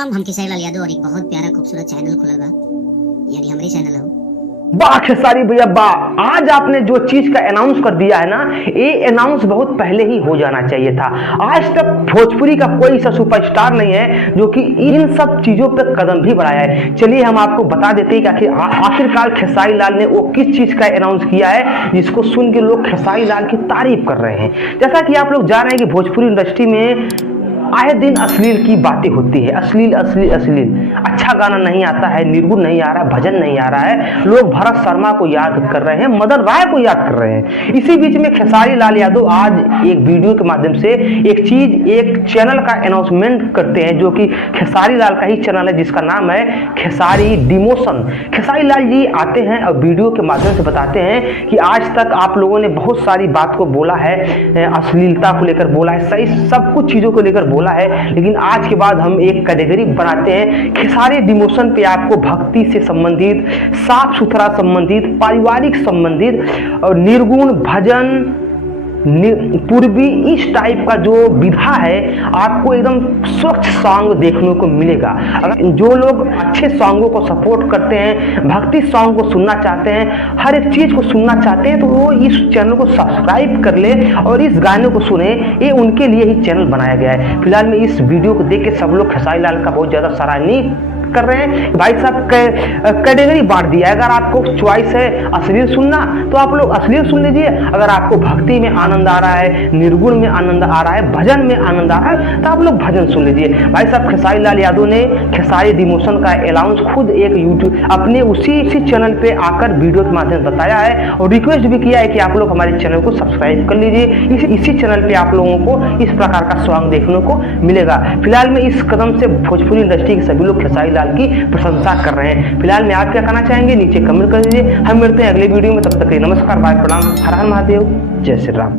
प्रणाम। हम खेसारी लाल यादव और एक बहुत प्यारा खूबसूरत चैनल खुलल बा, यानी हमरे चैनल हो। वाह खेसारी भैया वाह, आज आपने जो चीज का अनाउंस कर दिया है ना, ये अनाउंस बहुत पहले ही हो जाना चाहिए था। आज तक भोजपुरी का कोई सा सुपरस्टार नहीं है जो कि इन सब चीजों पर कदम भी बढ़ाया है। चलिए हम आपको बता देते हैं कि आखिरकार खेसारी लाल ने वो किस चीज का अनाउंस किया है जिसको सुन के लोग खेसारी लाल की तारीफ कर रहे हैं। जैसा कि आप लोग जान रहे हैं कि भोजपुरी इंडस्ट्री में आए दिन अश्लील की बातें होती है। अश्लील अश्लील अश्लील, अच्छा गाना नहीं आता है, निर्गुण नहीं आ रहा है, भजन नहीं आ रहा है। लोग भरत शर्मा को याद कर रहे हैं, मदन राय को याद कर रहे हैं। इसी बीच में खेसारी लाल यादव आज एक वीडियो के माध्यम से एक चैनल का अनाउंसमेंट करते हैं जो कि खेसारी लाल का ही चैनल है, जिसका नाम है खेसारी डिमोशन। खेसारी लाल जी आते हैं और वीडियो के माध्यम से बताते हैं कि आज तक आप लोगों ने बहुत सारी बात को बोला है, अश्लीलता को लेकर बोला है, सही सब कुछ चीजों को लेकर बोला है, लेकिन आज के बाद हम एक कैटेगरी बनाते हैं खेसारी डिमोशन पे। आपको भक्ति से संबंधित, साफ सुथरा संबंधित, पारिवारिक संबंधित और निर्गुण भजन पूर्वी इस टाइप का जो विधा है, आपको एकदम स्वच्छ सॉन्ग देखने को मिलेगा। अगर जो लोग अच्छे सॉन्गों को सपोर्ट करते हैं, भक्ति सॉन्ग को सुनना चाहते हैं, हर एक चीज को सुनना चाहते हैं, तो वो इस चैनल को सब्सक्राइब कर ले और इस गाने को सुने। ये उनके लिए ही चैनल बनाया गया है। फिलहाल में इस वीडियो को देख के सब लोग खेसारी लाल का बहुत ज्यादा सराहनीय कर रहे हैं। भाई साहब कैटेगरी बांट दिया है। अगर आपको चॉइस है अश्लील सुनना तो आप लोग अश्लील सुन लीजिए, अगर आपको भक्ति में आनंद आ रहा है, निर्गुण में आनंद आ रहा है, भजन में आनंद आ रहा है, तो आप लोग भजन सुन लीजिए। भाई साहब खेसारी लाल यादव ने खेसारी डिमोशन का अनाउंस खुद एक यूट्यूब अपने उसी चैनल पे आकर वीडियो के माध्यम से बताया है और रिक्वेस्ट भी किया है कि आप लोग हमारे चैनल को सब्सक्राइब कर लीजिए। इसी चैनल पे आप लोगों को इस प्रकार का सॉन्ग देखने को मिलेगा। फिलहाल में इस कदम से भोजपुरी इंडस्ट्री के सभी लोग खेसारी की प्रशंसा कर रहे हैं। फिलहाल में आप क्या कहना चाहेंगे नीचे कमेंट कर दीजिए। हम मिलते हैं अगले वीडियो में, तब तक के लिए नमस्कार, बाय, प्रणाम, हर हर महादेव, जय श्री राम।